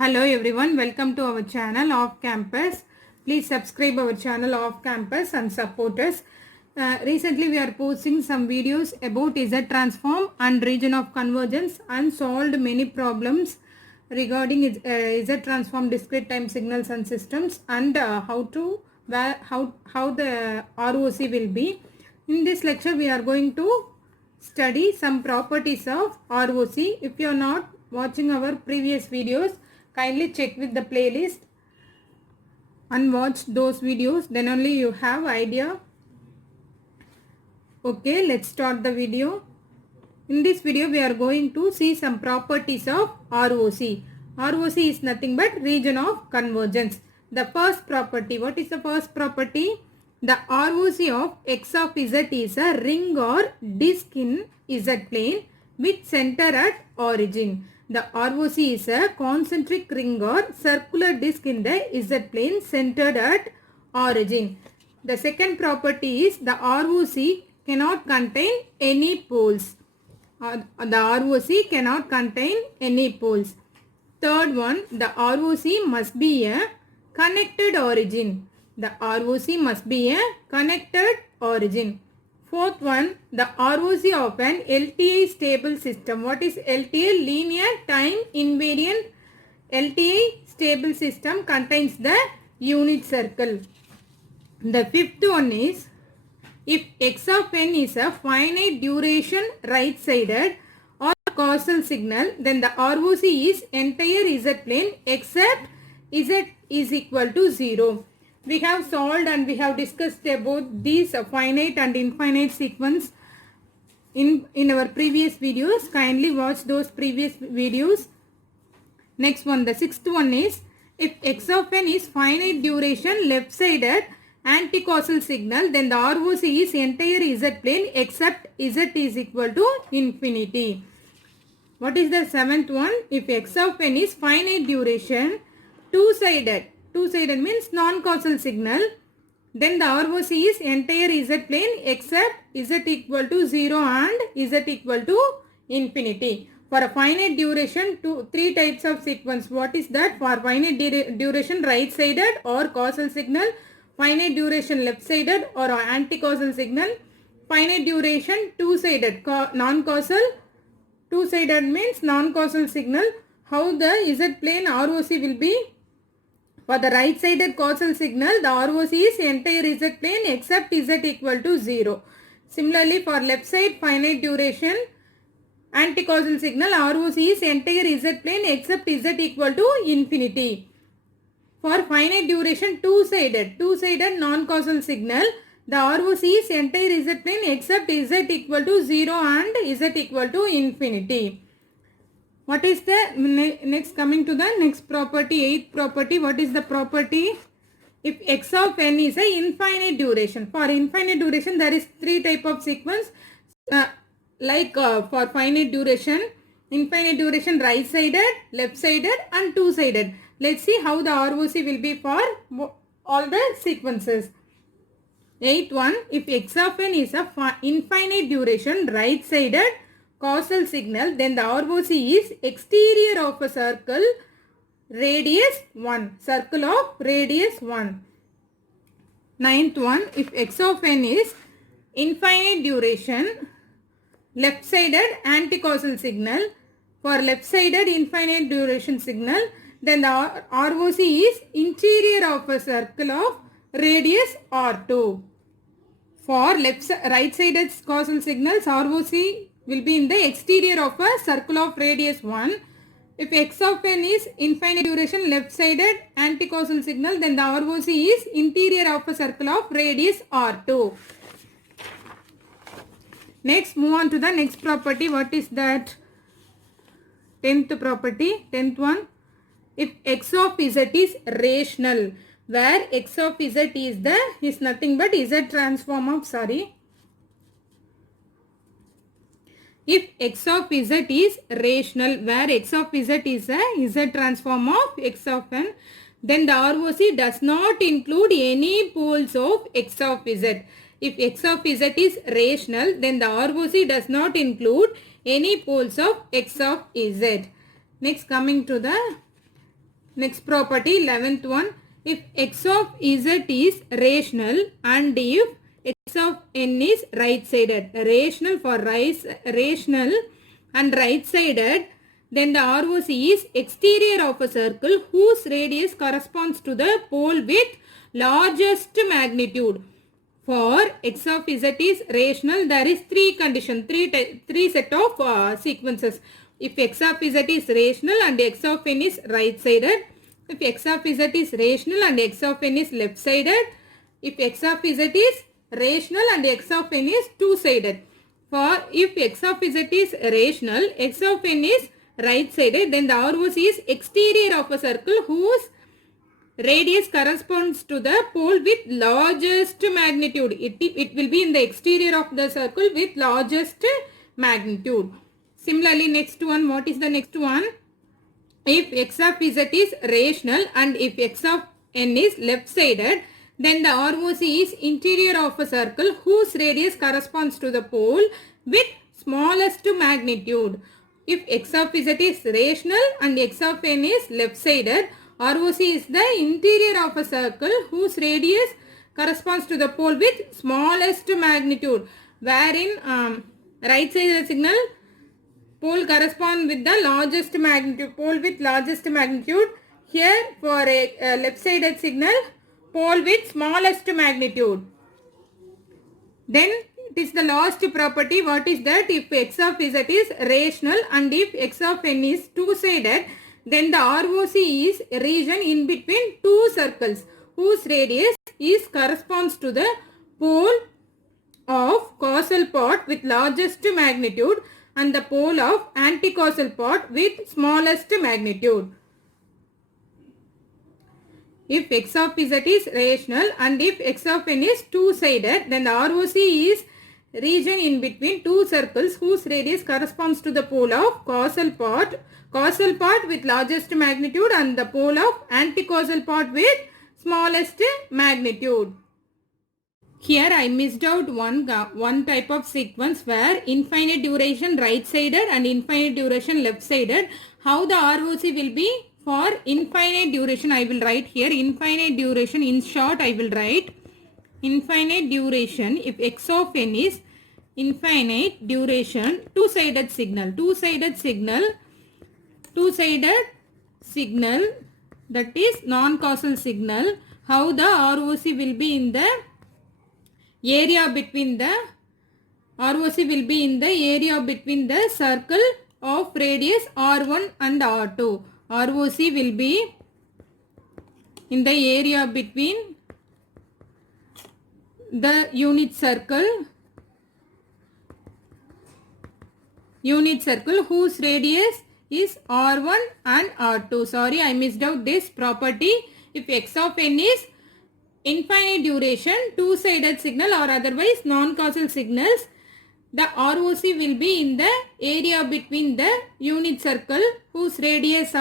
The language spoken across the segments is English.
Hello everyone, welcome to our channel Off Campus. Please subscribe our channel Off Campus and support us. Recently we are posting some videos about Z transform and region of convergence and solved many problems regarding Z transform, discrete time signals and systems, and how the ROC will be. In this lecture we are going to study some properties of ROC. If you are not watching our previous videos, kindly check with the playlist and watch those videos, then only you have idea. Okay, let's start the video. In this video we are going to see some properties of ROC. ROC is nothing but region of convergence. The first property, what is the first property? The ROC of x of z is a ring or disk in z plane with center at origin. The ROC is a concentric ring or circular disk in the z plane centered at origin. The second property is the ROC cannot contain any poles. The ROC cannot contain any poles. Third one, the ROC must be a connected origin. The ROC must be a connected origin. Fourth one, the ROC of an LTI stable system. What is LTI? Linear time invariant LTI stable system contains the unit circle. The fifth one is, if x of n is a finite duration right-sided or causal signal, then the ROC is entire z plane except z is equal to 0. We have solved and we have discussed about these finite and infinite sequence in our previous videos. Kindly watch those previous videos. Next one, the sixth one is, if x of n is finite duration left-sided anticausal signal, then the ROC is entire z plane except z is equal to infinity. What is the seventh one? If x of n is finite duration two-sided means non-causal signal, then the ROC is entire z plane except z equal to 0 and z equal to infinity. For a finite duration, three types of sequence. What is that? For finite duration right-sided or causal signal, finite duration left-sided or anti-causal signal, finite duration two-sided non-causal. Two-sided means non-causal signal. How the z plane ROC will be? For the right-sided causal signal, the ROC is entire z plane except z equal to 0. Similarly, for left side finite duration anti-causal signal, ROC is entire z plane except z equal to infinity. For finite duration two-sided non-causal signal, the ROC is entire z plane except z equal to 0 and z equal to infinity. What is the next, coming to the next property, eighth property? What is the property? If x of n is a infinite duration. For infinite duration there is three type of sequence. For finite duration, infinite duration right-sided, left-sided and two-sided. Let's see how the ROC will be for all the sequences. Eighth one, if x of n is a infinite duration right-sided causal signal, then the ROC is exterior of a circle radius 1. Circle of radius 1. Ninth one, if x of n is infinite duration left-sided anti-causal signal. For left-sided infinite duration signal, then the ROC is interior of a circle of radius R2. For right-sided causal signals, ROC will be in the exterior of a circle of radius 1. If x of n is infinite duration left-sided anti-causal signal, then the ROC is interior of a circle of radius R2. Next, move on to the next property. What is that? 10th property, 10th one. If x of z is rational, where x of z is nothing but z transform of, if x of z is rational, where x of z is a z transform of x of n, then the ROC does not include any poles of x of z. If x of z is rational, then the ROC does not include any poles of x of z. Next, coming to the Next property, 11th one. If x of z is rational and if x of n is right-sided. Rational for rational and right-sided, then the ROC is exterior of a circle whose radius corresponds to the pole with largest magnitude. For x of z is rational, there is three conditions, three set of sequences. If x of z is rational and x of n is right-sided, if x of z is rational and x of n is left-sided, if x of z is rational and x of n is two-sided. For if x of z is rational, x of n is right-sided, then the ROC is exterior of a circle whose radius corresponds to the pole with largest magnitude. It will be in the exterior of the circle with largest magnitude. Similarly, next one, what is the next one? If x of z is rational and if x of n is left-sided, then the ROC is interior of a circle whose radius corresponds to the pole with smallest magnitude. If x of z is rational and x of n is left-sided, ROC is the interior of a circle whose radius corresponds to the pole with smallest magnitude, wherein right-sided signal pole correspond with the largest magnitude, pole with largest magnitude. Here for a left-sided signal, pole with smallest magnitude. Then it is the last property. What is that? If x of z is rational and if x of n is two-sided, then the ROC is a region in between two circles whose radius is corresponds to the pole of causal part with largest magnitude and the pole of anticausal part with smallest magnitude. If x of z is rational and if x of n is two-sided, then the ROC is region in between two circles whose radius corresponds to the pole of causal part with largest magnitude and the pole of anticausal part with smallest magnitude. Here I missed out one type of sequence where infinite duration right-sided and infinite duration left-sided. How the ROC will be for infinite duration? I will write here infinite duration. In short, I will write infinite duration. If x of n is infinite duration, two-sided signal, that is non-causal signal. How the ROC will be in the area between the circle of radius R1 and R2. ROC will be in the area between the unit circle whose radius is R1 and R2. Sorry, I missed out this property. If x of n is infinite duration, two-sided signal or otherwise non-causal signals, the ROC will be in the area between the unit circle whose radius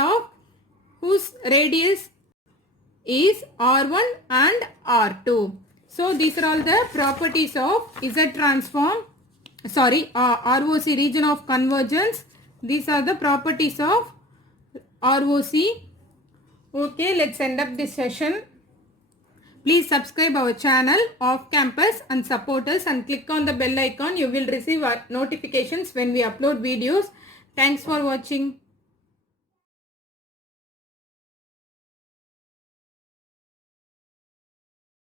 is R1 and R2. So these are all the properties of Z transform, ROC, region of convergence. These are the properties of ROC. Okay, let's end up this session. Please subscribe our channel Off Campus and support us and click on the bell icon. You will receive our notifications when we upload videos. Thanks for watching.